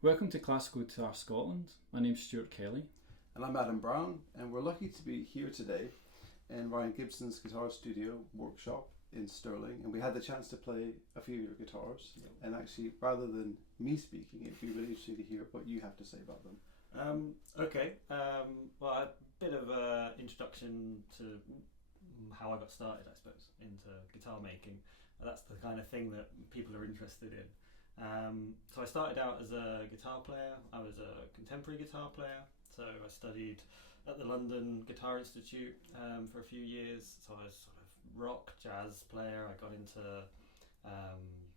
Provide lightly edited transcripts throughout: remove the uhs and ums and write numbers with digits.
Welcome to Classical Guitar Scotland. My name's Stewart Kelly. And I'm Adam Brown, and we're lucky to be here today in Ryan Gibson's Guitar Studio workshop in Stirling, and we had the chance to play a few of your guitars. Yep. And actually, rather than me speaking, it'd be really interesting to hear what you have to say about them. Well, a bit of an introduction to how I got started, I suppose, into guitar making. That's the kind of thing that people are interested in. So I started out as a guitar player. I was a contemporary guitar player. So I studied at the London Guitar Institute for a few years. So I was sort of rock, jazz player. I got into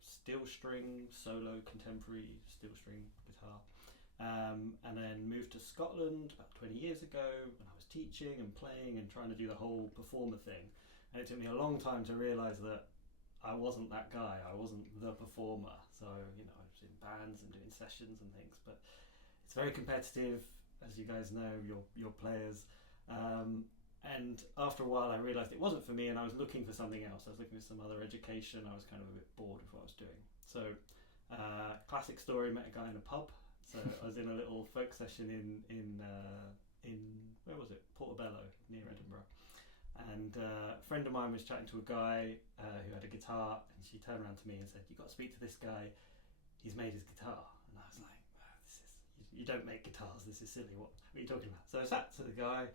steel string, solo, contemporary steel string guitar. And then moved to Scotland about 20 years ago, and I was teaching and playing and trying to do the whole performer thing. And it took me a long time to realise that I wasn't that guy. I wasn't the performer. So, I was in bands and doing sessions and things, but it's very competitive, as you guys know, your players. And after a while I realised it wasn't for me, and I was looking for something else. I was looking for some other education. I was kind of a bit bored with what I was doing. So, classic story, met a guy in a pub. So I was in a little folk session in where was it? Portobello, near Edinburgh. And a friend of mine was chatting to a guy who had a guitar, and she turned around to me and said, "You've got to speak to this guy. He's made his guitar." And I was like, you don't make guitars. This is silly. What are you talking about? So I sat to the guy.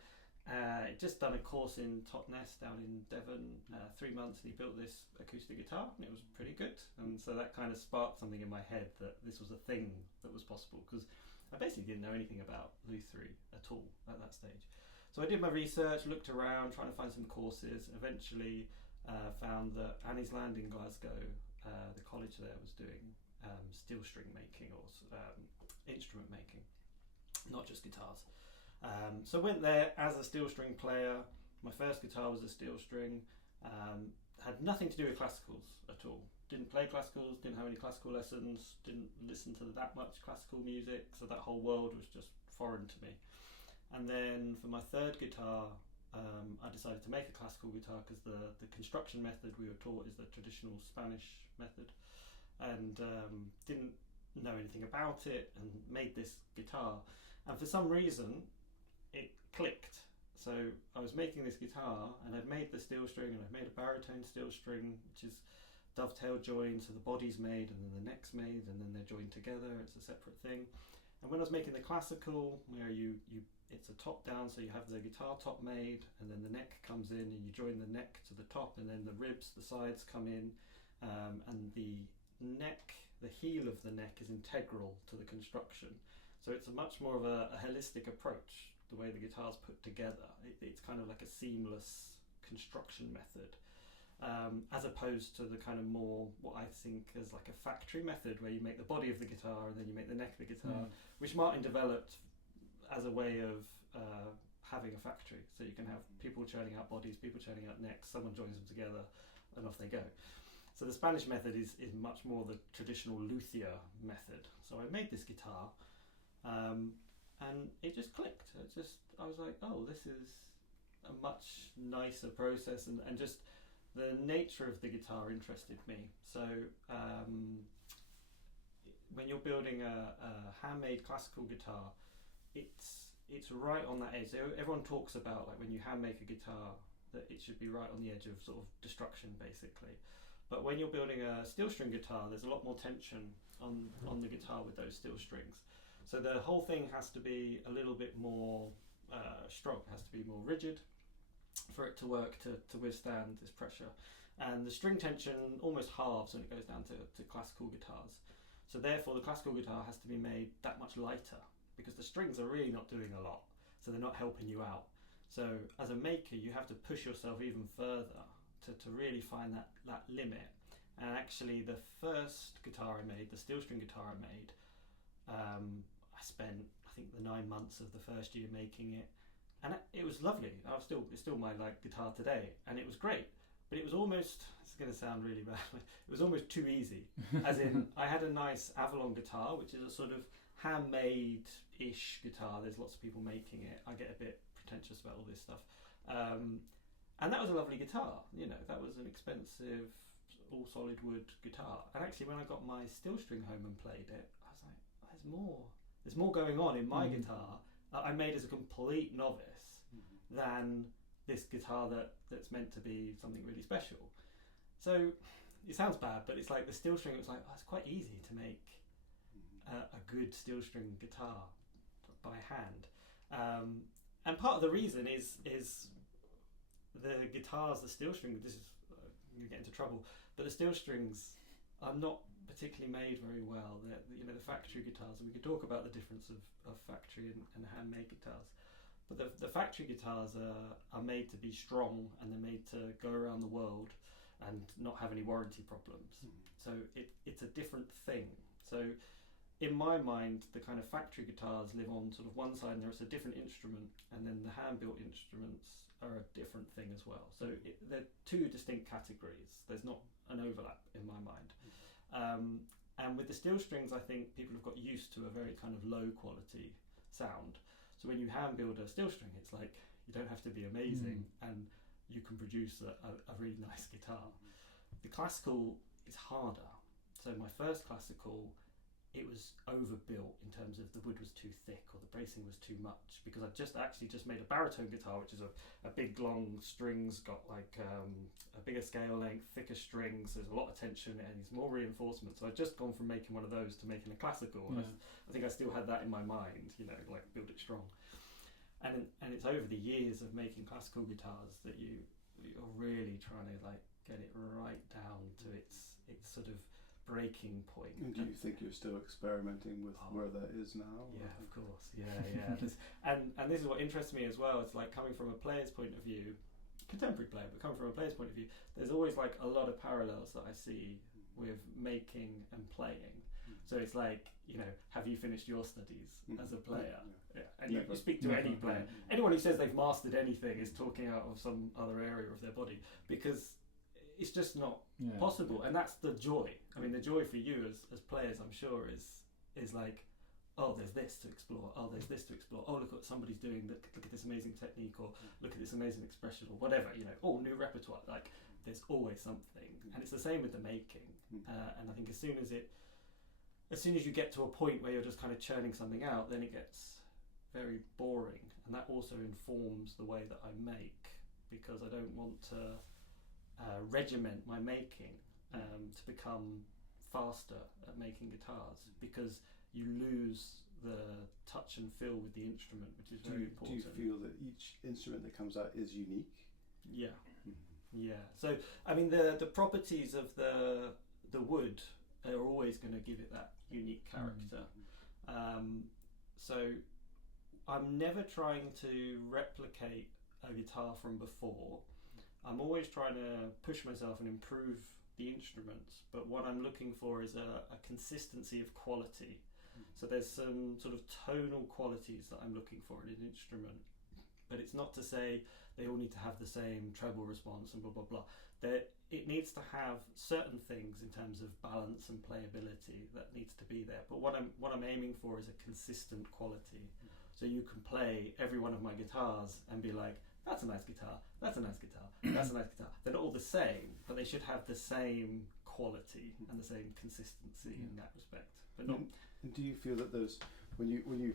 He'd just done a course in Totnes down in Devon, 3 months, and he built this acoustic guitar, and it was pretty good. And so that kind of sparked something in my head that this was a thing that was possible, because I basically didn't know anything about Luthier at all at that stage. So I did my research, looked around, trying to find some courses. Eventually found that Annie's Land in Glasgow, the college there, was doing steel string making or instrument making, not just guitars. So I went there as a steel string player. My first guitar was a steel string. Had nothing to do with classicals at all. Didn't play classicals, didn't have any classical lessons, didn't listen to that much classical music, so that whole world was just foreign to me. And then for my third guitar, I decided to make a classical guitar, because the construction method we were taught is the traditional Spanish method, and didn't know anything about it, and made this guitar. And for some reason it clicked. So I was making this guitar, and I'd made the steel string, and I'd made a baritone steel string, which is dovetail joined, so the body's made and then the neck's made, and then they're joined together. It's a separate thing. And when I was making the classical, where it's a top down, so you have the guitar top made, and then the neck comes in, and you join the neck to the top, and then the ribs, the sides come in, and the neck, the heel of the neck, is integral to the construction. So it's a much more of a holistic approach, the way the guitar's put together. It's kind of like a seamless construction method, as opposed to the kind of more, what I think is like a factory method, where you make the body of the guitar and then you make the neck of the guitar, which Martin developed as a way of having a factory. So you can have people churning out bodies, people churning out necks, someone joins them together, and off they go. So the Spanish method is much more the traditional Luthier method. So I made this guitar, and it just clicked. I was like, oh, this is a much nicer process, and just the nature of the guitar interested me. So when you're building a handmade classical guitar, it's right on that edge. So everyone talks about, like, when you hand make a guitar, that it should be right on the edge of sort of destruction, basically. But when you're building a steel string guitar, there's a lot more tension on the guitar with those steel strings. So the whole thing has to be a little bit more strong. It has to be more rigid for it to work, to withstand this pressure. And the string tension almost halves when it goes down to classical guitars. So therefore the classical guitar has to be made that much lighter, because the strings are really not doing a lot, so they're not helping you out. So as a maker, you have to push yourself even further to really find that limit. And actually the first guitar I made, the steel string guitar I made, I spent, I think, the 9 months of the first year making it, and it was lovely. It's still my guitar today, and it was great. But it was almost, it's going to sound really bad, it was almost too easy. As in, I had a nice Avalon guitar, which is a sort of handmade-ish guitar. There's lots of people making it. I get a bit pretentious about all this stuff. And that was a lovely guitar. That was an expensive, all solid wood guitar. And actually, when I got my steel string home and played it, I was like, there's there's more going on in my guitar I made as a complete novice than this guitar that's meant to be something really special. So it sounds bad, but it's like the steel string, it was like, oh, it's quite easy to make a good steel string guitar by hand. And part of the reason is the guitars, the steel string, this is, I'm going to get into trouble, but the steel strings are not particularly made very well. The factory guitars, and we could talk about the difference of factory and handmade guitars, but the factory guitars are made to be strong, and they're made to go around the world and not have any warranty problems. So it's a different thing. So in my mind, the kind of factory guitars live on sort of one side, and there's a different instrument, and then the hand-built instruments are a different thing as well. So they're two distinct categories. There's not an overlap in my mind. And with the steel strings, I think people have got used to a very kind of low quality sound. So when you hand build a steel string, it's like you don't have to be amazing, and you can produce a really nice guitar. The classical is harder. So my first classical, it was overbuilt in terms of the wood was too thick or the bracing was too much, because I've just made a baritone guitar, which is a big long strings, got like a bigger scale length, thicker strings, there's a lot of tension and it's more reinforcement. So I've just gone from making one of those to making a classical. And I think I still had that in my mind, like build it strong. And it's over the years of making classical guitars that you're really trying to like get it right down to its sort of breaking point. And do you think you're still experimenting with where that is now? Yeah, of course. Yeah. And this is what interests me as well. It's like coming from a player's point of view, contemporary player, but coming from a player's point of view, there's always like a lot of parallels that I see with making and playing. So it's like, have you finished your studies as a player? Yeah. And you speak to any player. Anyone who says they've mastered anything is talking out of some other area of their body, because it's just not possible. And that's the joy. I mean, the joy for you as players, I'm sure, is like, oh, there's this to explore. Oh, there's this to explore. Oh, look what somebody's doing. Look at this amazing technique, or look at this amazing expression, or whatever. Oh, new repertoire. Like, there's always something. And it's the same with the making. And I think as soon as you get to a point where you're just kind of churning something out, then it gets very boring. And that also informs the way that I make, because I don't want to regiment my making to become faster at making guitars, because you lose the touch and feel with the instrument, which is very important. Do you feel that each instrument that comes out is unique? Yeah. Yeah. So I mean, the properties of the wood are always going to give it that unique character. So I'm never trying to replicate a guitar from before. I'm always trying to push myself and improve the instruments, but what I'm looking for is a consistency of quality. So there's some sort of tonal qualities that I'm looking for in an instrument, but it's not to say they all need to have the same treble response and blah blah blah. It needs to have certain things in terms of balance and playability that needs to be there. But what I'm aiming for is a consistent quality. So you can play every one of my guitars and be like, that's a nice guitar, that's a nice guitar, that's a nice guitar. They're not all the same, but they should have the same quality and the same consistency in that respect. But not. And do you feel that there's, when you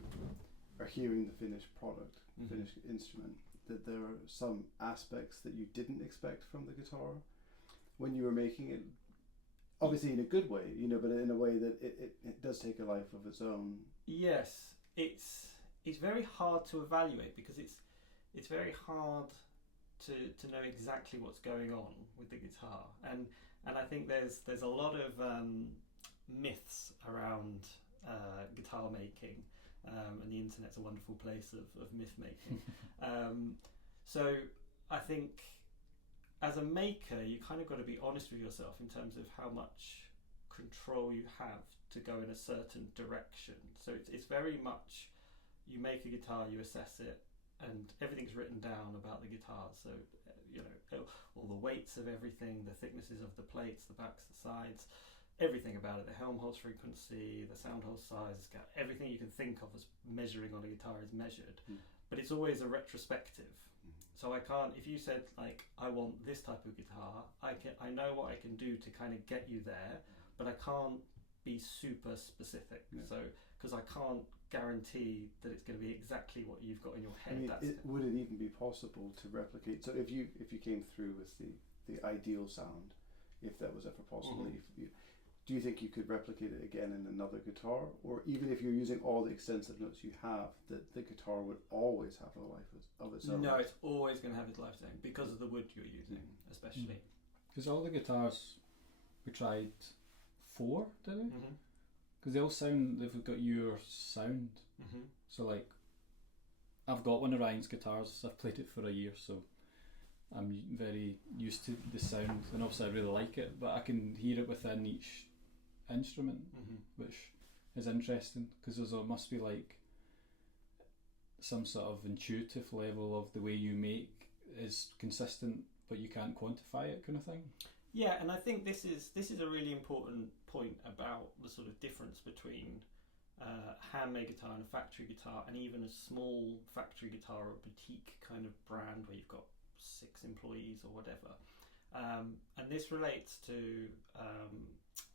are hearing the finished product, finished instrument, that there are some aspects that you didn't expect from the guitar when you were making it? Obviously in a good way, but in a way that it does take a life of its own. Yes, it's very hard to evaluate, because it's very hard to know exactly what's going on with the guitar, and I think there's a lot of myths around guitar making, and the internet's a wonderful place of myth making. So I think as a maker, you kind of got to be honest with yourself in terms of how much control you have to go in a certain direction. So it's very much, you make a guitar, you assess it, and everything's written down about the guitar. So all the weights of everything, the thicknesses of the plates, the backs, the sides, everything about it, the Helmholtz frequency, the sound hole size, everything you can think of as measuring on a guitar is measured. But it's always a retrospective. So I can't, if you said like, I want this type of guitar, I know what I can do to kind of get you there, but I can't be super specific. So because I can't guarantee that it's going to be exactly what you've got in your head. I mean, would it even be possible to replicate? So if you came through with the ideal sound, if that was ever possible, do you think you could replicate it again in another guitar, or even if you're using all the extensive notes you have, that the guitar would always have a life of its own? No, it's always going to have its lifetime because of the wood you're using, especially. Because all the guitars we tried 4, did we? Because they've got your sound. So like, I've got one of Ryan's guitars. I've played it for a year, so I'm very used to the sound, and obviously I really like it. But I can hear it within each instrument, which is interesting because there must be like some sort of intuitive level of the way you make is consistent, but you can't quantify it, kind of thing. Yeah, and I think this is a really important point about the sort of difference between a handmade guitar and a factory guitar, and even a small factory guitar or boutique kind of brand where you've got 6 employees or whatever. And this relates to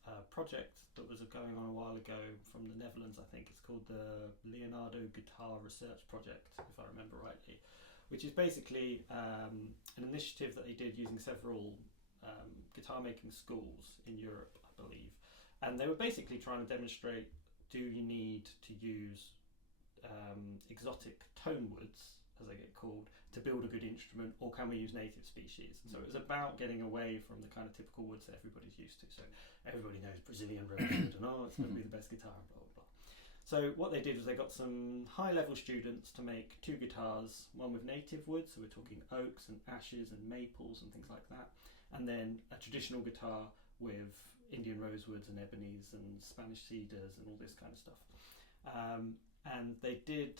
a project that was going on a while ago from the Netherlands. I think it's called the Leonardo Guitar Research Project, if I remember rightly, which is basically an initiative that they did using several guitar making schools in Europe, I believe, and they were basically trying to demonstrate, do you need to use exotic tone woods, as they get called, to build a good instrument, or can we use native species? So it was about getting away from the kind of typical woods that everybody's used to. So everybody knows Brazilian rosewood and it's going to be the best guitar, blah blah blah. So what they did was they got some high-level students to make 2 guitars, one with native wood, so we're talking oaks and ashes and maples and things like that, and then a traditional guitar with Indian rosewoods and ebonies and Spanish cedars and all this kind of stuff. And they did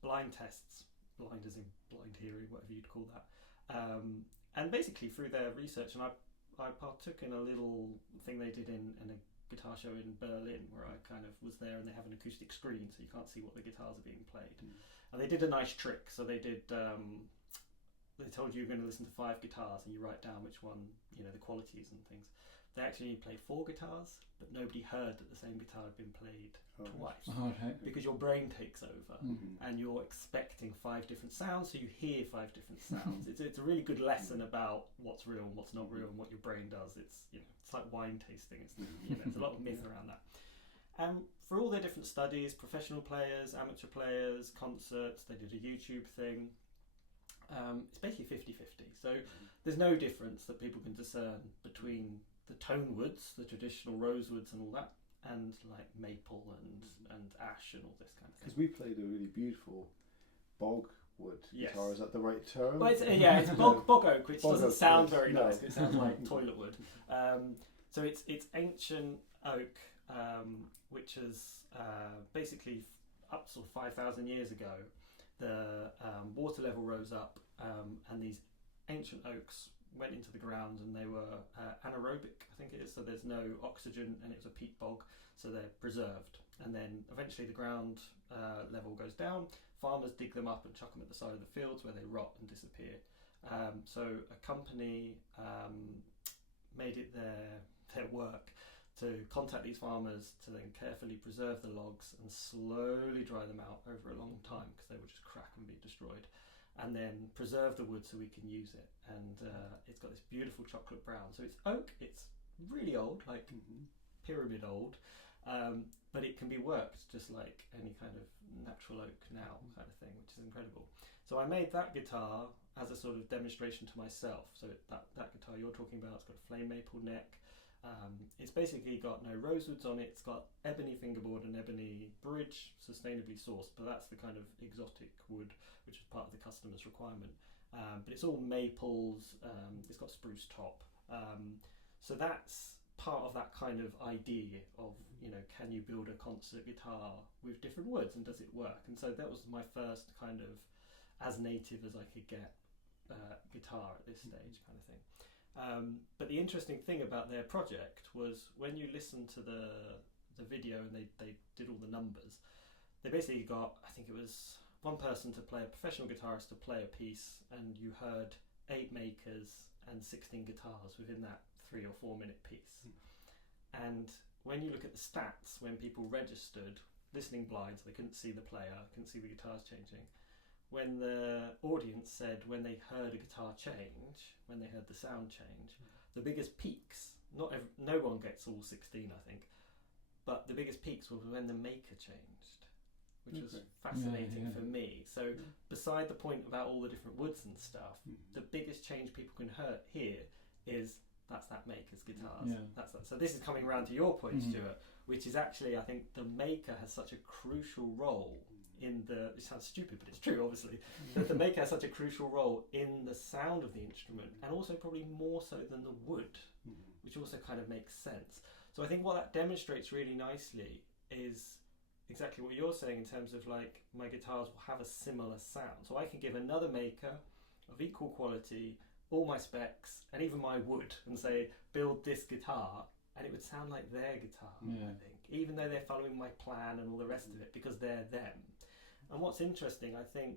blind tests, blind as in blind hearing, whatever you'd call that. And basically through their research, and I partook in a little thing they did in a guitar show in Berlin, where I kind of was there, and they have an acoustic screen so you can't see what the guitars are being played. And they did a nice trick. So they did they told you you're going to listen to 5 guitars and you write down which one, the qualities and things. They actually played 4 guitars, but nobody heard that the same guitar had been played twice. Because your brain takes over and you're expecting 5 different sounds, so you hear 5 different sounds. It's a really good lesson about what's real and what's not real and what your brain does. It's it's like wine tasting. There's a lot of myth around that. And for all their different studies, professional players, amateur players, concerts, they did a YouTube thing. It's basically 50-50. So there's no difference that people can discern between the tone woods, the traditional rosewoods and all that, and like maple and ash and all this kind of thing. Because we played a really beautiful bogwood guitar. Is that the right term? Well, it's bog oak, which doesn't sound very nice. It sounds like toilet wood. So it's ancient oak, which is basically up sort of 5,000 years ago. The water level rose up, and these ancient oaks went into the ground, and they were anaerobic, I think it is, so there's no oxygen, and it was a peat bog, so they're preserved. And then eventually the ground level goes down, farmers dig them up and chuck them at the side of the fields where they rot and disappear. So a company made it their work to contact these farmers to then carefully preserve the logs and slowly dry them out over a long time, because they would just crack and be destroyed, and then preserve the wood so we can use it. And it's got this beautiful chocolate brown. So it's oak, it's really old, like pyramid old, but it can be worked just like any kind of natural oak now kind of thing, which is incredible. So I made that guitar as a sort of demonstration to myself. So that guitar you're talking about, it's got a flame maple neck. It's basically got no rosewoods on it. It's got ebony fingerboard and ebony bridge, sustainably sourced, but that's the kind of exotic wood which is part of the customer's requirement. But it's all maples. It's got spruce top. So that's part of that kind of idea of, can you build a concert guitar with different woods, and does it work? And so that was my first kind of as native as I could get guitar at this stage kind of thing. But the interesting thing about their project was when you listen to the video and they did all the numbers, they basically got, I think it was one person to play, a professional guitarist to play a piece, and you heard 8 makers and 16 guitars within that 3 or 4 minute piece. And when you look at the stats, when people registered, listening blind, so they couldn't see the player, couldn't see the guitars changing, when the audience said when they heard a guitar change, when they heard the sound change, the biggest peaks, no one gets all 16 I think, but the biggest peaks were when the maker changed, which was fascinating for me. So beside the point about all the different woods and stuff, the biggest change people can hear is that's that maker's guitars. That's that. So this is coming around to your point, Stewart, which is actually, I think the maker has such a crucial role in the, it sounds stupid but it's true obviously, that the maker has such a crucial role in the sound of the instrument, and also probably more so than the wood, which also kind of makes sense. So I think what that demonstrates really nicely is exactly what you're saying in terms of like my guitars will have a similar sound. So I can give another maker of equal quality all my specs and even my wood and say build this guitar, and it would sound like their guitar, I think, even though they're following my plan and all the rest of it, because they're them. And what's interesting, I think,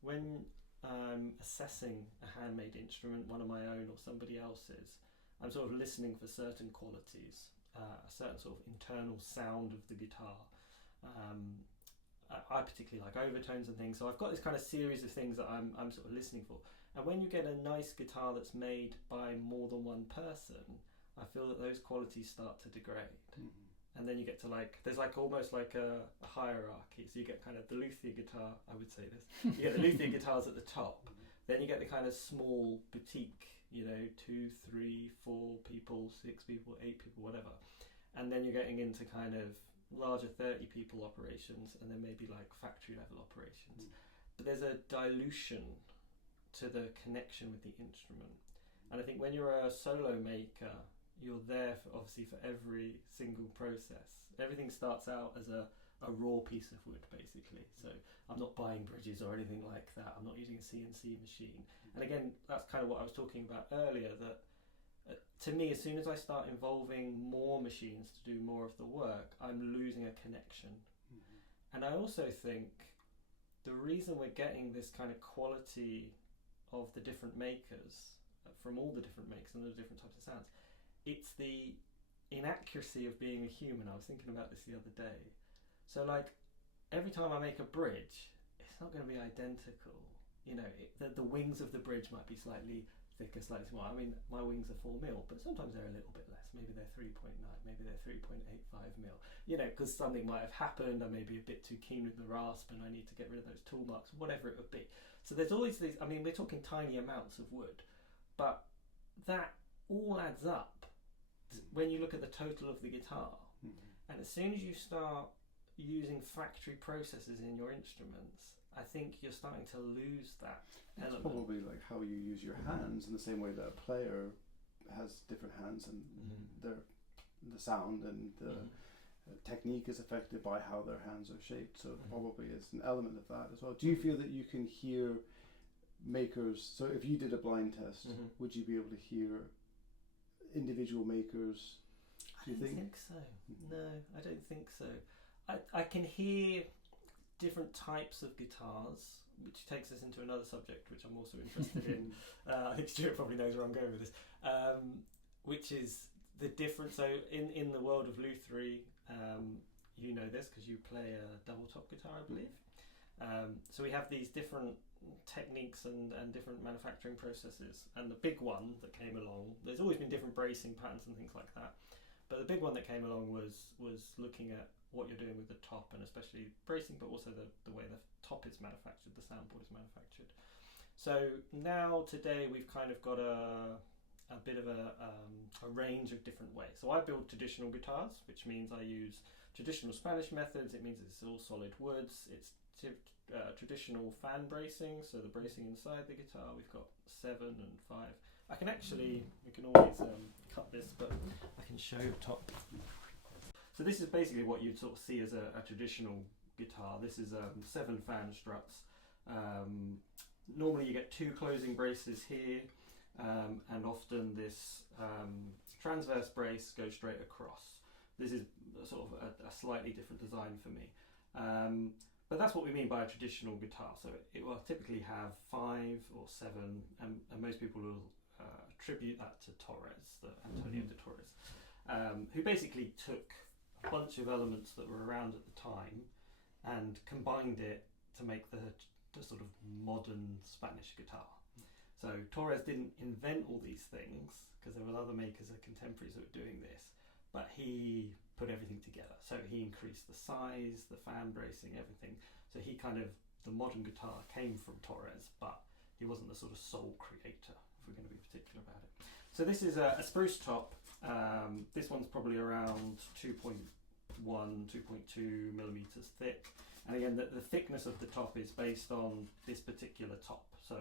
when I'm assessing a handmade instrument, one of my own or somebody else's, I'm sort of listening for certain qualities, a certain sort of internal sound of the guitar. I particularly like overtones and things, so I've got this kind of series of things that I'm sort of listening for. And when you get a nice guitar that's made by more than one person, I feel that those qualities start to degrade. And then you get to like, there's like almost like a hierarchy. So you get kind of the Luthier guitar, I would say this, you get the Luthier guitars at the top, then you get the kind of small boutique, 2, 3, 4 people, 6 people, 8 people, whatever. And then you're getting into kind of larger 30 people operations, and then maybe like factory level operations. But there's a dilution to the connection with the instrument. And I think when you're a solo maker, you're there for, obviously, for every single process. Everything starts out as a raw piece of wood, basically. So I'm not buying bridges or anything like that. I'm not using a CNC machine. And again, that's kind of what I was talking about earlier, that to me, as soon as I start involving more machines to do more of the work, I'm losing a connection. And I also think the reason we're getting this kind of quality of the different makers, from all the different makers and the different types of sounds, it's the inaccuracy of being a human. I was thinking about this the other day. So like, every time I make a bridge, it's not going to be identical. The wings of the bridge might be slightly thicker, slightly smaller. I mean, my wings are 4mm, but sometimes they're a little bit less. Maybe they're 3.9, maybe they're 3.85mm. Because something might have happened. I may be a bit too keen with the rasp and I need to get rid of those tool marks, whatever it would be. So there's always these, I mean, we're talking tiny amounts of wood, but that all adds up when you look at the total of the guitar. And as soon as you start using factory processes in your instruments, I think you're starting to lose that element. It's probably like how you use your hands, in the same way that a player has different hands, and the sound and the technique is affected by how their hands are shaped. So probably it's an element of that as well. Do you feel that you can hear makers? So if you did a blind test, would you be able to hear individual makers? I don't think so. No, I don't think so. I can hear different types of guitars, which takes us into another subject which I'm also interested in. I think Stewart probably knows where I'm going with this, which is the difference. So in the world of Luthier, you know this because you play a double top guitar, I believe. So we have these different techniques and different manufacturing processes, and the big one that came along, there's always been different bracing patterns and things like that, but the big one that came along was looking at what you're doing with the top, and especially bracing, but also the way the top is manufactured, the soundboard is manufactured. So now today we've kind of got a bit of a range of different ways. So I build traditional guitars, which means I use traditional Spanish methods. It means it's all solid woods. It's traditional fan bracing, so the bracing inside the guitar, we've got 7 and 5. I can actually, we can always cut this, but I can show the top. So this is basically what you'd sort of see as a traditional guitar. This is 7 fan struts. Normally you get 2 closing braces here, and often this transverse brace goes straight across. This is sort of a slightly different design for me. But that's what we mean by a traditional guitar. So it will typically have 5 or 7, and most people will attribute that to Torres, the Antonio de Torres. who basically took a bunch of elements that were around at the time and combined it to make the sort of modern Spanish guitar. So Torres didn't invent all these things, because there were other makers of contemporaries that were doing this, but he put everything together. So he increased the size, the fan bracing, everything. So he the modern guitar came from Torres, but he wasn't the sort of sole creator, if we're going to be particular about it. So this is a spruce top. This one's probably around 2.1, 2.2 millimeters thick. And again, the thickness of the top is based on this particular top. So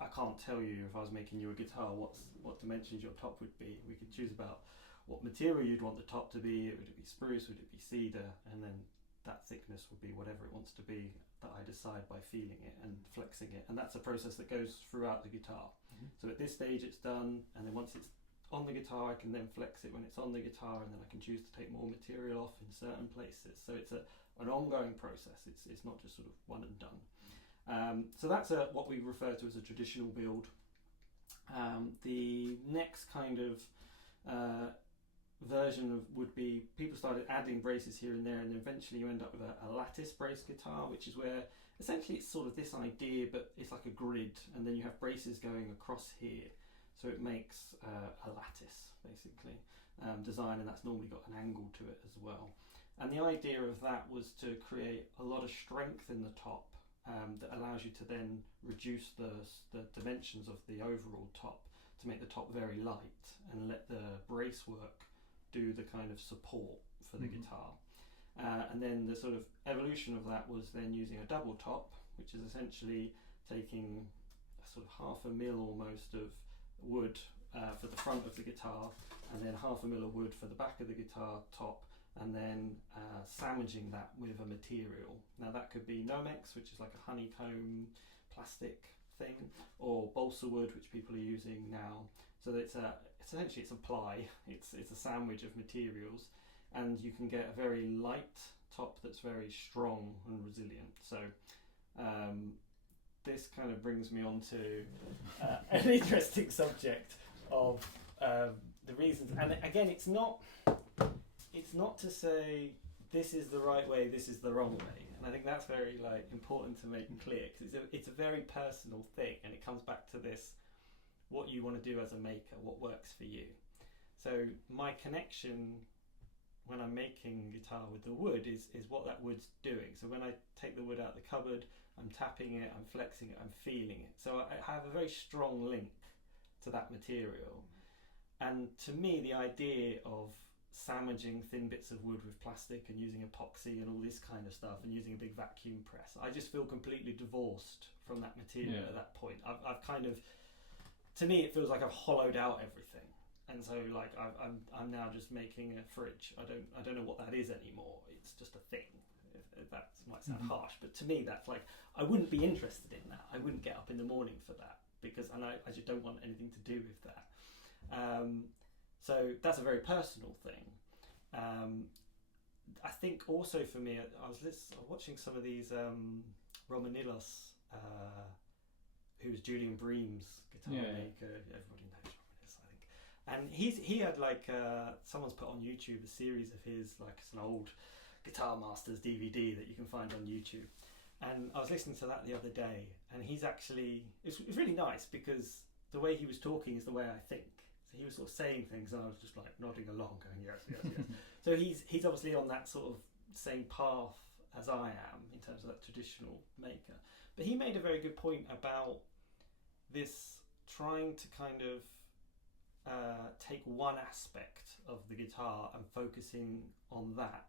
I can't tell you, if I was making you a guitar, what dimensions your top would be. We could choose about what material you'd want the top to be. Would it be spruce? Would it be cedar? And then that thickness would be whatever it wants to be that I decide by feeling it and flexing it. And that's a process that goes throughout the guitar. So at this stage it's done, and then once it's on the guitar I can then flex it when it's on the guitar, and then I can choose to take more material off in certain places. So it's an ongoing process. It's not just sort of one and done. So that's what we refer to as a traditional build. The next kind of version would be, people started adding braces here and there, and eventually you end up with a lattice brace guitar, which is where essentially it's sort of this idea, but it's like a grid, and then you have braces going across here, so it makes a lattice basically design, and that's normally got an angle to it as well. And the idea of that was to create a lot of strength in the top, that allows you to then reduce the dimensions of the overall top to make the top very light and let the brace work do the kind of support for the guitar. And then the sort of evolution of that was then using a double top, which is essentially taking a sort of 0.5 mil almost of wood for the front of the guitar, and then 0.5 mil of wood for the back of the guitar top, and then sandwiching that with a material. Now that could be Nomex, which is like a honeycomb plastic thing, or balsa wood, which people are using now. So that essentially it's a ply, it's a sandwich of materials, and you can get a very light top that's very strong and resilient. So this kind of brings me on to an interesting subject of the reasons. And again, it's not to say this is the right way, this is the wrong way. And I think that's very important to make clear, because it's a very personal thing, and it comes back to this, what you want to do as a maker, what works for you. So my connection when I'm making guitar with the wood is what that wood's doing. So when I take the wood out of the cupboard, I'm tapping it, I'm flexing it, I'm feeling it. So I have a very strong link to that material. And to me, the idea of sandwiching thin bits of wood with plastic and using epoxy and all this kind of stuff and using a big vacuum press, I just feel completely divorced from that material at that point. I've kind of, to me, it feels like I've hollowed out everything. And so I'm now just making a fridge. I don't know what that is anymore. It's just a thing. That might sound harsh, but to me that's like, I wouldn't be interested in that. I wouldn't get up in the morning for that, because I just don't want anything to do with that. So that's a very personal thing. I think also for me, I was watching some of these Romanillos, who's Julian Bream's guitar maker. Everybody knows Romanillos, I think. And he had someone's put on YouTube a series of his, it's an old Guitar Masters DVD that you can find on YouTube. And I was listening to that the other day, and he's actually, it's really nice, because the way he was talking is the way I think. So he was sort of saying things, and I was just nodding along, going yes, yes, yes. So he's obviously on that sort of same path as I am in terms of that traditional maker. But he made a very good point about this trying to kind of take one aspect of the guitar and focusing on that.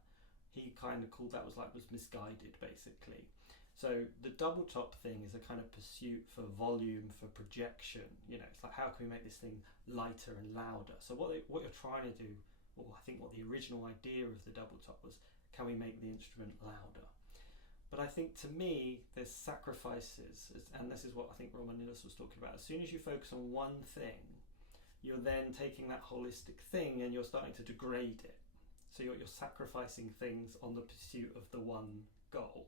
He kind of called that was misguided, basically. So the double top thing is a kind of pursuit for volume, for projection. It's like, how can we make this thing lighter and louder? So what you're trying to do, or I think what the original idea of the double top was, can we make the instrument louder? But I think, to me, there's sacrifices, and this is what I think Romanillos was talking about. As soon as you focus on one thing, you're then taking that holistic thing and you're starting to degrade it. So you're sacrificing things on the pursuit of the one goal.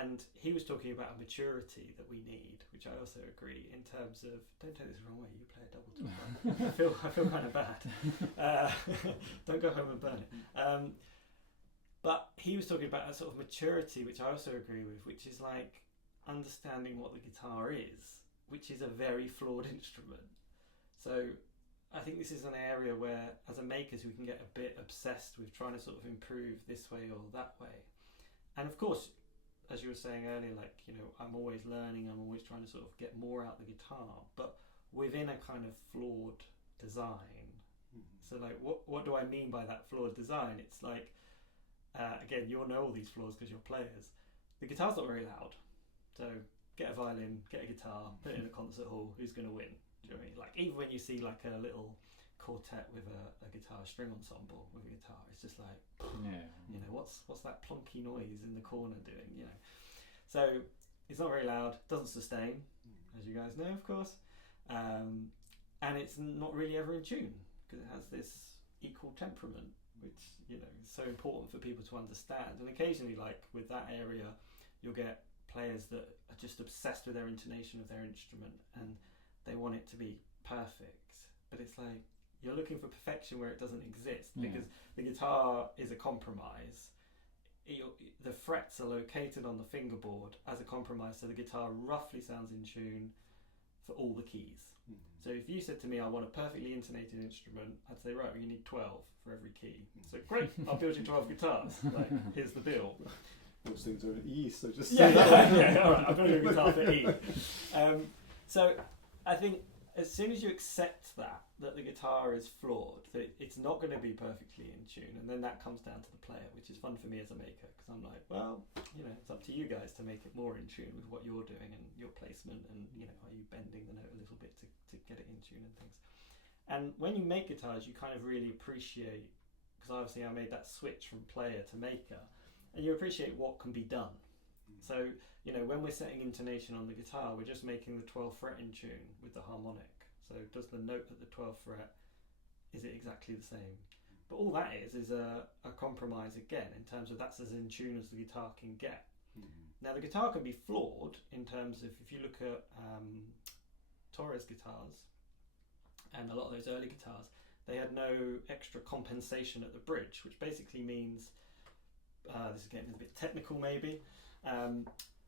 And he was talking about a maturity that we need, which I also agree in terms of, don't take this the wrong way, you play a double top. I feel kind of bad. Don't go home and burn it. But he was talking about a sort of maturity, which I also agree with, which is like understanding what the guitar is, which is a very flawed instrument. So I think this is an area where, as a makers, we can get a bit obsessed with trying to sort of improve this way or that way. And of course, as you were saying earlier, like, you know, I'm always learning, I'm always trying to sort of get more out the guitar, but within a kind of flawed design. So like, what do I mean by that flawed design? It's like, again, you'll know all these flaws because you're players. The guitar's not very loud. So get a violin, get a guitar, put it in a concert hall, who's going to win? Do you know what I mean? Like, even when you see like a little quartet with a guitar string ensemble with a guitar, it's just like, you know, what's that plonky noise in the corner doing, you know? So it's not very loud, doesn't sustain, as you guys know, of course, and it's not really ever in tune because it has this equal temperament, which, you know, is so important for people to understand. And occasionally, like with that area, you'll get players that are just obsessed with their intonation of their instrument and they want it to be perfect, but it's like, you're looking for perfection where it doesn't exist, because the guitar is a compromise. The frets are located on the fingerboard as a compromise, so the guitar roughly sounds in tune for all the keys. So if you said to me, I want a perfectly intonated instrument, I'd say, right, well, you need 12 for every key. So great, I'll build you 12 guitars. Like, here's the bill. Those things are in E, so just all right, I'll build you a guitar for E. So I think as soon as you accept that the guitar is flawed, that it's not going to be perfectly in tune, and then that comes down to the player, which is fun for me as a maker, because I'm like, well, you know, it's up to you guys to make it more in tune with what you're doing and your placement, and, you know, are you bending the note a little bit to get it in tune and things. And when you make guitars, you kind of really appreciate, because obviously I made that switch from player to maker, and you appreciate what can be done. So, you know, when we're setting intonation on the guitar, we're just making the 12th fret in tune with the harmonic. So does the note at the 12th fret, is it exactly the same? But all that is a compromise again, in terms of that's as in tune as the guitar can get. Now the guitar can be flawed in terms of, if you look at Torres guitars, and a lot of those early guitars, they had no extra compensation at the bridge, which basically means, this is getting a bit technical maybe,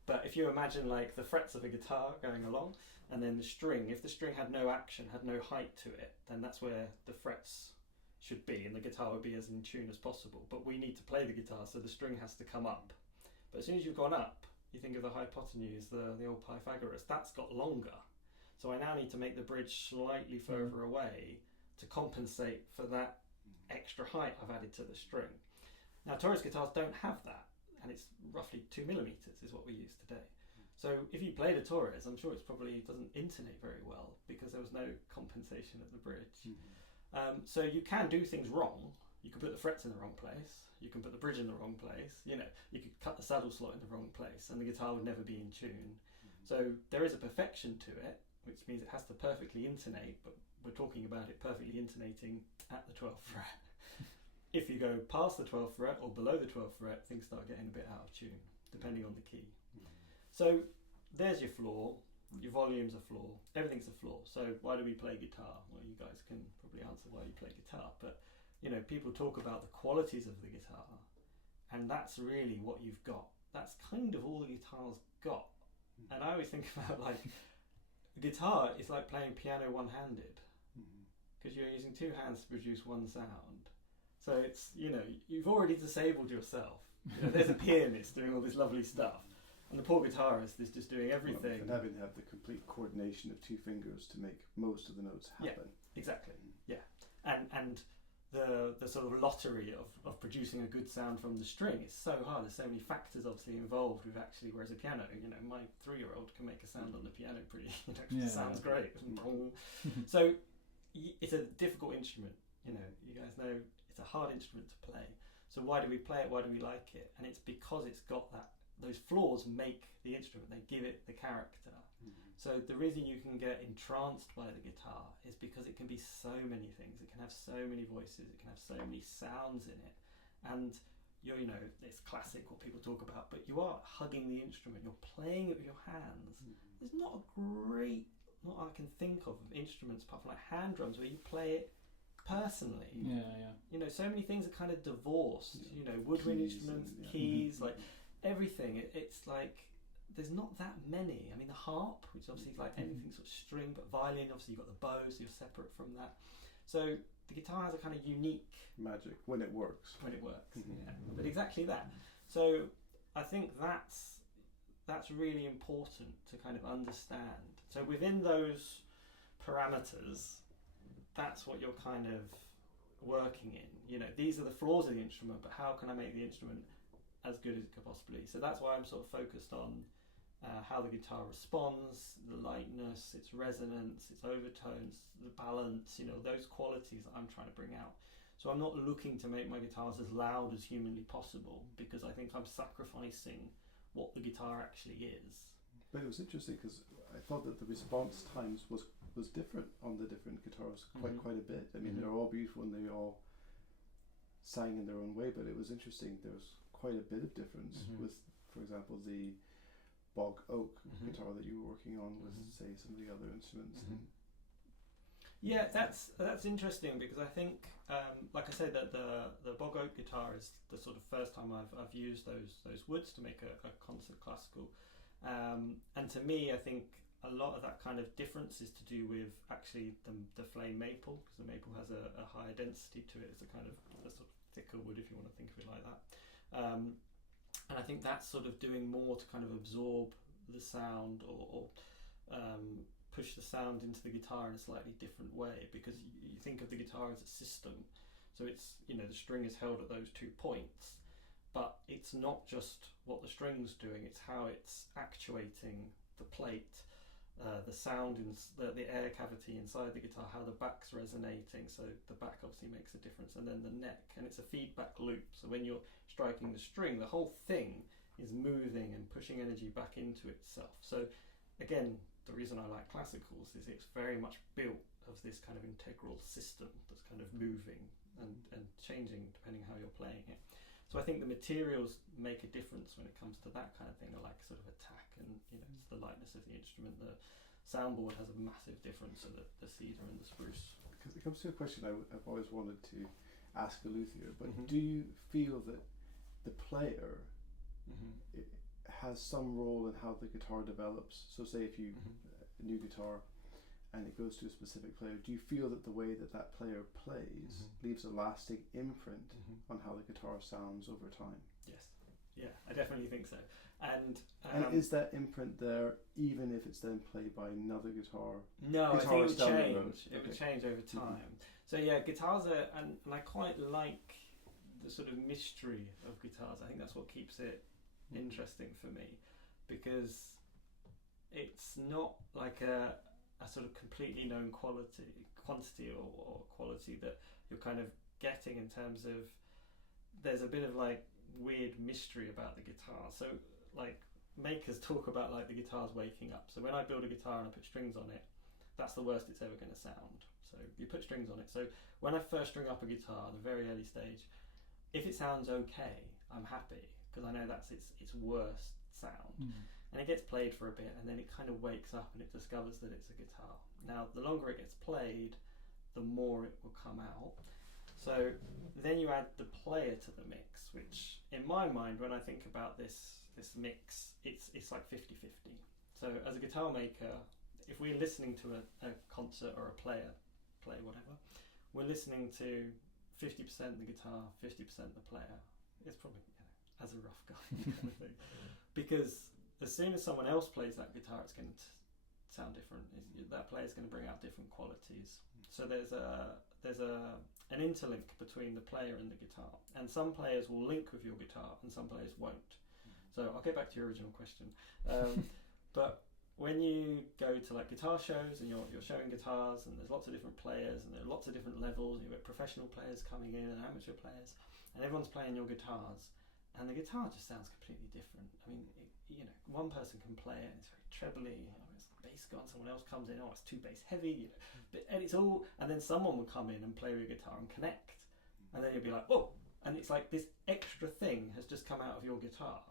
but if you imagine like the frets of a guitar going along, and then the string, if the string had no action, had no height to it, then that's where the frets should be, and the guitar would be as in tune as possible. But we need to play the guitar, so the string has to come up. But as soon as you've gone up, you think of the hypotenuse, the old Pythagoras, that's got longer. So I now need to make the bridge slightly further away to compensate for that extra height I've added to the string. Now Torres guitars don't have that, and it's roughly 2 millimeters is what we use today. So if you played a Torres, I'm sure it probably doesn't intonate very well because there was no compensation at the bridge. So you can do things wrong. You can put the frets in the wrong place. You can put the bridge in the wrong place. You know, you could cut the saddle slot in the wrong place, and the guitar would never be in tune. So there is a perfection to it, which means it has to perfectly intonate. But we're talking about it perfectly intonating at the 12th fret. If you go past the 12th fret or below the 12th fret, things start getting a bit out of tune, depending on the key. So there's your flaw, your volume's a flaw, everything's a flaw. So why do we play guitar? Well, you guys can probably answer why you play guitar, but you know, people talk about the qualities of the guitar, and that's really what you've got. That's kind of all the guitar's got. And I always think about, like, a guitar is like playing piano one-handed, because you're using two hands to produce one sound. So it's, you know, you've already disabled yourself. You know, there's a pianist doing all this lovely stuff, and the poor guitarist is just doing everything. And having to have the complete coordination of two fingers to make most of the notes happen. Yeah, exactly. Yeah, and the sort of lottery of producing a good sound from the string is so hard. There's so many factors obviously involved with actually, whereas a piano, you know, my 3-year-old can make a sound on the piano pretty, you know, it sounds great. So it's a difficult instrument, you know, you guys know it's a hard instrument to play. So why do we play it? Why do we like it? And it's because it's got those flaws make the instrument, they give it the character. So the reason you can get entranced by the guitar is because it can be so many things. It can have so many voices, it can have so many sounds in it, and you know, it's classic what people talk about, but you are hugging the instrument, you're playing it with your hands. There's not I can think of instruments apart from like hand drums where you play it personally. You know, so many things are kind of divorced. You know, woodwind instruments, keys, like everything. It's like there's not that many. I mean, the harp, which obviously is like anything sort of string, but violin, obviously you've got the bow, so you're separate from that. So the guitar has a kind of unique magic when it works. Yeah. But exactly that. So I think that's really important to kind of understand. So within those parameters, that's what you're kind of working in. You know, these are the flaws of the instrument, but how can I make the instrument as good as it could possibly be? So that's why I'm sort of focused on how the guitar responds, the lightness, its resonance, its overtones, the balance, you know, those qualities that I'm trying to bring out. So I'm not looking to make my guitars as loud as humanly possible, because I think I'm sacrificing what the guitar actually is. But it was interesting because I thought that the response times was different on the different guitars quite a bit. I mean, they're all beautiful and they all sang in their own way, but it was interesting. There was quite a bit of difference with, for example, the bog oak guitar that you were working on with, say, some of the other instruments. Yeah, that's interesting, because I think, like I said, that the bog oak guitar is the sort of first time I've used those woods to make a concert classical, and to me, I think a lot of that kind of difference is to do with actually the flame maple, because the maple has a higher density to it. It's a kind of a sort of thicker wood, if you want to think of it like that. And I think that's sort of doing more to kind of absorb the sound or push the sound into the guitar in a slightly different way, because you think of the guitar as a system. So it's, you know, the string is held at those 2 points, but it's not just what the string's doing, it's how it's actuating the plate, the sound in the air cavity inside the guitar, how the back's resonating, so the back obviously makes a difference, and then the neck, and it's a feedback loop. So when you're striking the string, the whole thing is moving and pushing energy back into itself. So again, the reason I like classicals is it's very much built of this kind of integral system that's kind of moving and changing depending how you're playing it. So I think the materials make a difference when it comes to that kind of thing, like sort of attack, and you know, it's the lightness of the instrument. The soundboard has a massive difference to the cedar and the spruce. Because it comes to a question I've always wanted to ask a luthier, but do you feel that the player has some role in how the guitar develops? So say if you a new guitar and it goes to a specific player, do you feel that the way that player plays leaves a lasting imprint on how the guitar sounds over time? Yes, yeah, I definitely think so. And is that imprint there even if it's then played by another guitar? No, I think it would change. It would Okay. change over time. So yeah, guitars are, and I quite like the sort of mystery of guitars. I think that's what keeps it interesting for me, because it's not like a sort of completely known quantity or quality that you're kind of getting, in terms of there's a bit of like weird mystery about the guitar. So like makers talk about like the guitar's waking up. So when I build a guitar and I put strings on it, that's the worst it's ever going to sound. So you put strings on it. So when I first string up a guitar at the very early stage, if it sounds okay, I'm happy, because I know that's its worst sound. And it gets played for a bit, and then it kind of wakes up and it discovers that it's a guitar. Now, the longer it gets played, the more it will come out. So then you add the player to the mix, which in my mind, when I think about this mix, it's like 50-50. So as a guitar maker, if we're listening to a concert or a play whatever, we're listening to 50% the guitar, 50% the player. It's probably, you know, as a rough guide kind of thing. Because as soon as someone else plays that guitar, it's going to sound different. That player's going to bring out different qualities. So there's an interlink between the player and the guitar, and some players will link with your guitar and some players won't. So I'll get back to your original question. But when you go to like guitar shows and you're showing guitars, and there's lots of different players and there are lots of different levels, you've got professional players coming in and amateur players, and everyone's playing your guitars, and the guitar just sounds completely different. I mean, you know, one person can play it and it's very trebly, you know, it's bass gone, someone else comes in, oh, it's too bass heavy, you know, and it's all, and then someone will come in and play with your guitar and connect, and then you'll be like, oh, and it's like this extra thing has just come out of your guitar,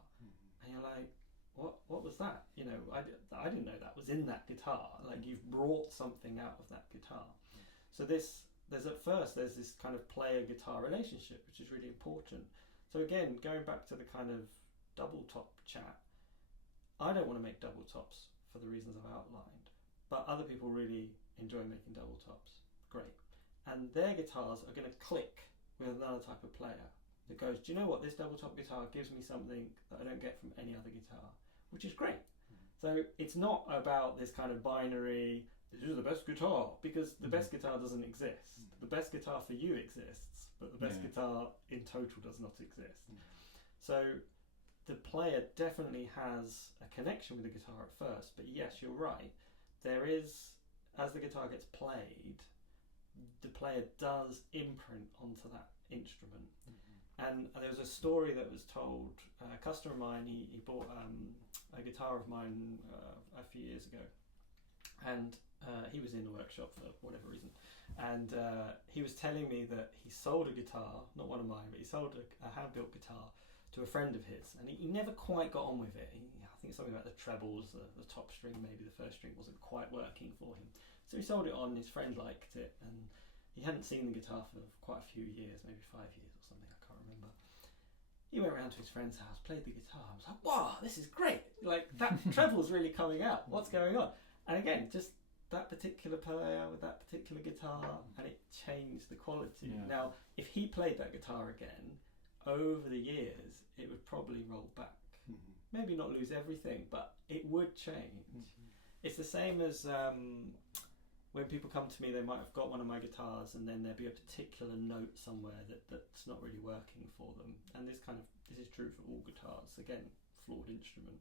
and you're like, what was that? You know, I didn't know that was in that guitar. Like, you've brought something out of that guitar. So there's this kind of player-guitar relationship, which is really important. So again, going back to the kind of double top chat, I don't want to make double tops for the reasons I've outlined, but other people really enjoy making double tops. Great. And their guitars are going to click with another type of player that goes, do you know what, this double top guitar gives me something that I don't get from any other guitar, which is great. So it's not about this kind of binary, this is the best guitar, because the best guitar doesn't exist. The best guitar for you exists, but the best guitar in total does not exist. So the player definitely has a connection with the guitar at first, but yes, you're right. There is, as the guitar gets played, the player does imprint onto that instrument. And there was a story that was told. A customer of mine, he bought a guitar of mine a few years ago, and he was in the workshop for whatever reason, and he was telling me that he sold a guitar, not one of mine, but he sold a hand-built guitar to a friend of his, and he never quite got on with it. I think something about the trebles, the top string, maybe the first string wasn't quite working for him. So he sold it on, his friend liked it, and he hadn't seen the guitar for quite a few years, maybe 5 years or something, I can't remember. He went around to his friend's house, played the guitar, I was like, wow, this is great! Like, that treble's really coming out, what's going on? And again, just that particular player with that particular guitar, and it changed the quality. Yeah. Now, if he played that guitar again, over the years, it would probably roll back. Maybe not lose everything, but it would change. It's the same as when people come to me, they might have got one of my guitars and then there'll be a particular note somewhere that's not really working for them. And this is true for all guitars. Again, flawed instrument.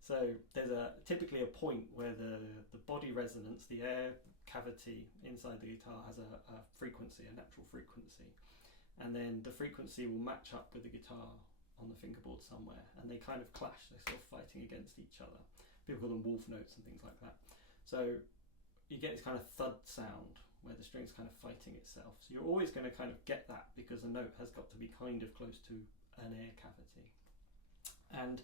So there's typically a point where the body resonance, the air cavity inside the guitar has a frequency, a natural frequency. And then the frequency will match up with the guitar on the fingerboard somewhere, and they kind of clash. They're sort of fighting against each other. People call them wolf notes and things like that. So you get this kind of thud sound where the string's kind of fighting itself. So you're always going to kind of get that because a note has got to be kind of close to an air cavity. And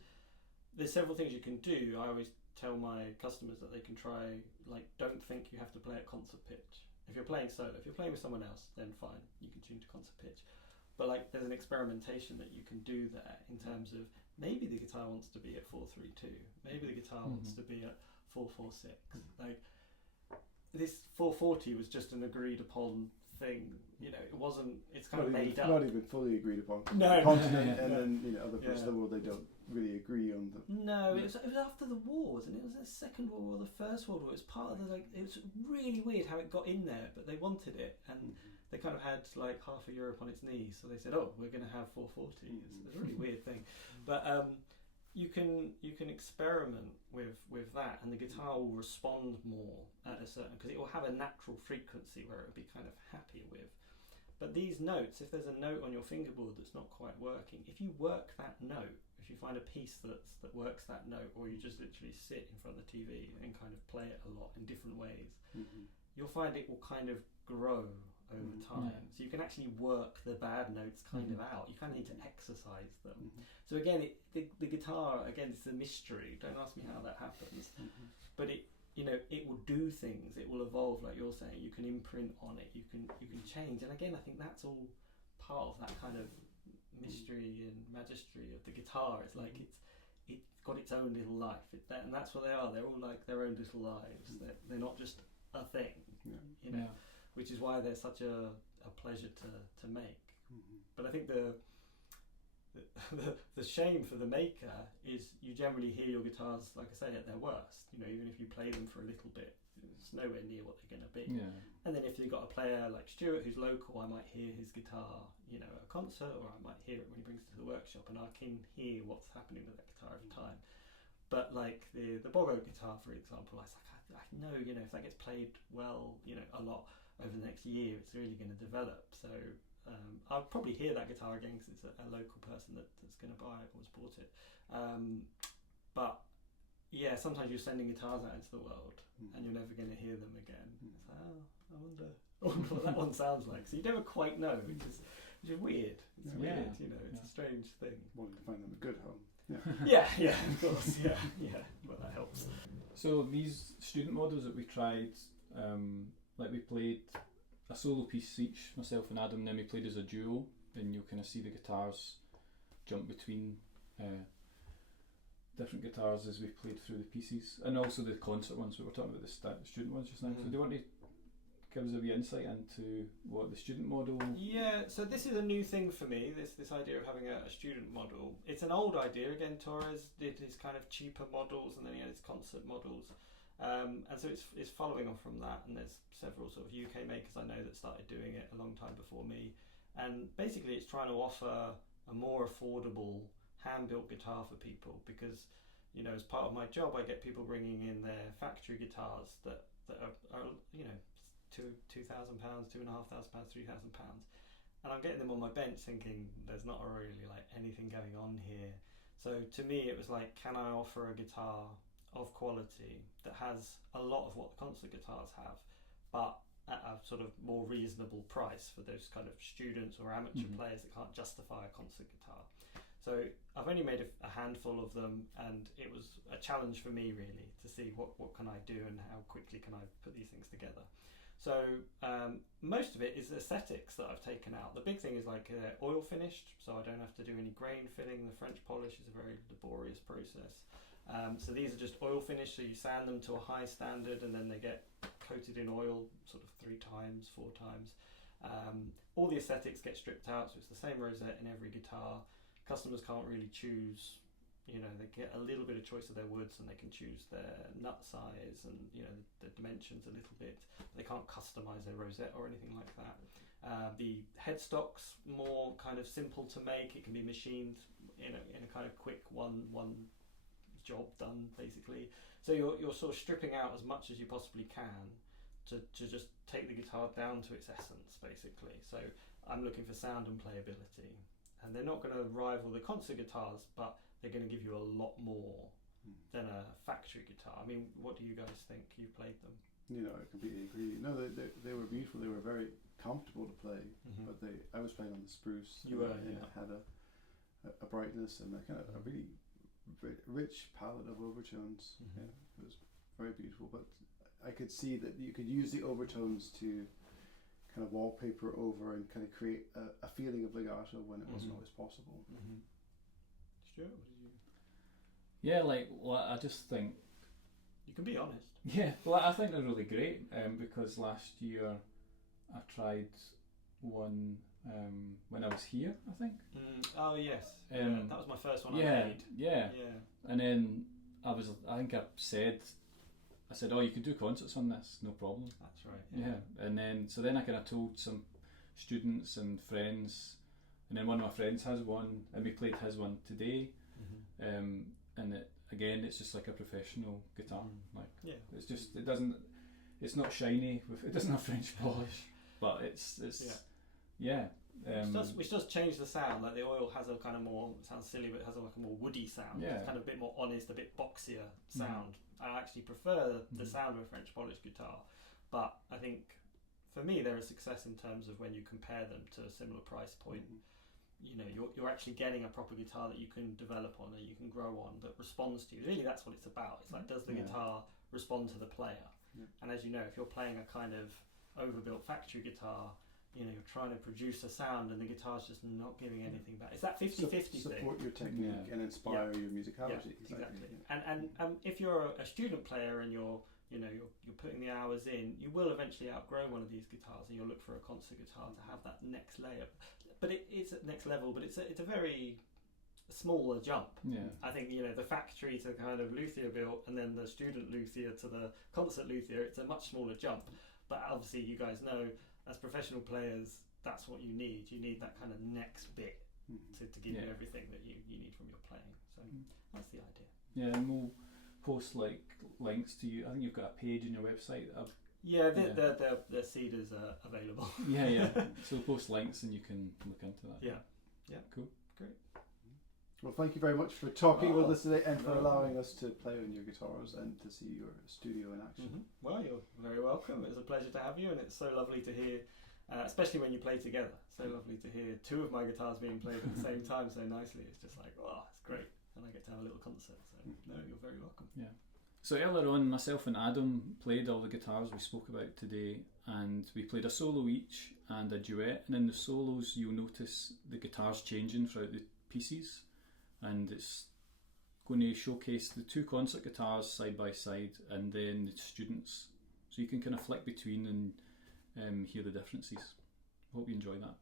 there's several things you can do. I always tell my customers that they can try, like, don't think you have to play at concert pitch. If you're playing solo, if you're playing with someone else, then fine, you can tune to concert pitch. But like, there's an experimentation that you can do there in terms of maybe the guitar wants to be at 432, maybe the guitar wants to be at 446. Like, this 440 was just an agreed upon thing, you know. It wasn't. It's kind of made up. Not even fully agreed upon. No, continent, and then other parts of the world, they don't really agree on the. No, it was after the wars, and it was the Second World War, the First World War. It was part of the It was really weird how it got in there, but they wanted it, and they kind of had like half of Europe on its knees. So they said, "Oh, we're going to have 440." It's a really weird thing, but you can experiment with that, and the guitar will respond more at a certain, because it will have a natural frequency where it will be kind of happy with. But these notes, if there's a note on your fingerboard that's not quite working, if you work that note, if you find a piece that works that note, or you just literally sit in front of the TV and kind of play it a lot in different ways, you'll find it will kind of grow over time. So you can actually work the bad notes kind of out. You kind of need to exercise them. So again, the guitar, again, it's a mystery. Don't ask me how that happens. But it will do things. It will evolve, like you're saying. You can imprint on it. You can change. And again, I think that's all part of that kind of mystery and magistry of the guitar. It's like it's got its own little life, and that's what they are. They're all like their own little lives. They're not just a thing, you know. Which is why they're such a pleasure to make. But I think the shame for the maker is you generally hear your guitars, like I say, at their worst. You know, even if you play them for a little bit, it's nowhere near what they're going to be. And then if you've got a player like Stewart who's local, I might hear his guitar, you know, at a concert, or I might hear it when he brings it to the workshop, and I can hear what's happening with that guitar every time. But like the Bogo guitar, for example, I know, you know, if that gets played well, you know, a lot over the next year, it's really going to develop. So I'll probably hear that guitar again because it's a local person that's going to buy it or has bought it. But yeah, sometimes you're sending guitars out into the world and you're never going to hear them again. It's like, I wonder what that one sounds like. So you never quite know, which is which is weird. It's weird, you know. It's a strange thing. Wanting to find them a good home. Yeah, of course, yeah. Well, that helps. So these student models that we tried, like we played a solo piece each, myself and Adam, and then we played as a duo, and you'll kind of see the guitars jump between different guitars as we played through the pieces, and also the concert ones. We were talking about the student ones just now. So do you want to give us a wee insight into what the student model? Yeah, so this is a new thing for me, this idea of having a student model. It's an old idea. Again, Torres did his kind of cheaper models, and then he had his concert models. And so it's following on from that, and there's several sort of UK makers I know that started doing it a long time before me. And basically it's trying to offer a more affordable hand-built guitar for people, because, you know, as part of my job I get people bringing in their factory guitars that are you know, £2,000, £2,500, £3,000, and I'm getting them on my bench thinking there's not really like anything going on here. So to me it was like, can I offer a guitar of quality that has a lot of what the concert guitars have, but at a sort of more reasonable price for those kind of students or amateur players that can't justify a concert guitar. So I've only made a handful of them, and it was a challenge for me really to see what can I do and how quickly can I put these things together. So most of it is aesthetics that I've taken out. The big thing is like oil finished, so I don't have to do any grain filling. The French polish is a very laborious process. So these are just oil finished, so you sand them to a high standard and then they get coated in oil sort of 3 times, 4 times. All the aesthetics get stripped out, so it's the same rosette in every guitar. Customers can't really choose, you know, they get a little bit of choice of their woods, and they can choose their nut size and, you know, the dimensions a little bit. They can't customize their rosette or anything like that. The headstock's more kind of simple to make. It can be machined in a kind of quick one job done basically. So you're sort of stripping out as much as you possibly can to just take the guitar down to its essence basically. So I'm looking for sound and playability, and they're not going to rival the concert guitars, but they're going to give you a lot more than a factory guitar. I mean, what do you guys think? You've played them. You know, I completely agree. No, they were beautiful. They were very comfortable to play, but I was playing on the Spruce. You were, and it had a brightness and a kind of a really rich palette of overtones. Yeah, it was very beautiful, but I could see that you could use the overtones to kind of wallpaper over and kind of create a feeling of legato when it wasn't always possible. Stuart, what did you? Yeah, like, well, I just think you can be honest. Yeah, well, I think they're really great, because last year I tried one when I was here, I think. Oh yes, that was my first one I made. Yeah. And then I said, oh, you can do concerts on this, no problem. That's right. Yeah. And then I kind of told some students and friends, and then one of my friends has one, and we played his one today. And it's just like a professional guitar. It's just, it's not shiny, it doesn't have French polish, but it's which does change the sound. Like the oil has a kind of more, it sounds silly, but it has like a more woody sound. It's kind of a bit more honest, a bit boxier sound. I actually prefer the sound of a French polished guitar, but I think for me they're a success in terms of when you compare them to a similar price point. You know, you're actually getting a proper guitar that you can develop on and you can grow on, that responds to you. Really, that's what it's about. It's like, does the guitar respond to the player? And as you know, if you're playing a kind of overbuilt factory guitar, you know, you're trying to produce a sound and the guitar's just not giving anything back. It's that 50-50 thing. Support your technique and inspire your musicality. Exactly. And if you're a student player and you're putting the hours in, you will eventually outgrow one of these guitars, and you'll look for a concert guitar to have that next layer. But it's at next level, but it's a very smaller jump. I think, you know, the factory to kind of Luthier built, and then the student Luthier to the concert Luthier, it's a much smaller jump. But obviously you guys know, as professional players, that's what you need. You need that kind of next bit to give you everything that you need from your playing. So that's the idea. Yeah, and we'll post like links to you. I think you've got a page on your website. The CDs are available. So we'll post links and you can look into that. Yeah. Cool. Great. Well, thank you very much for talking with us today and for allowing us to play on your guitars and to see your studio in action. Well, you're very welcome. It was a pleasure to have you, and it's so lovely to hear especially when you play together. So lovely to hear two of my guitars being played at the same time so nicely. It's just like, oh, it's great. And I get to have a little concert. So, no, you're very welcome. Yeah. So earlier on, myself and Adam played all the guitars we spoke about today, and we played a solo each and a duet. And in the solos, you'll notice the guitars changing throughout the pieces, and it's going to showcase the two concert guitars side by side, and then the students, so you can kind of flick between and hear the differences. Hope you enjoy that.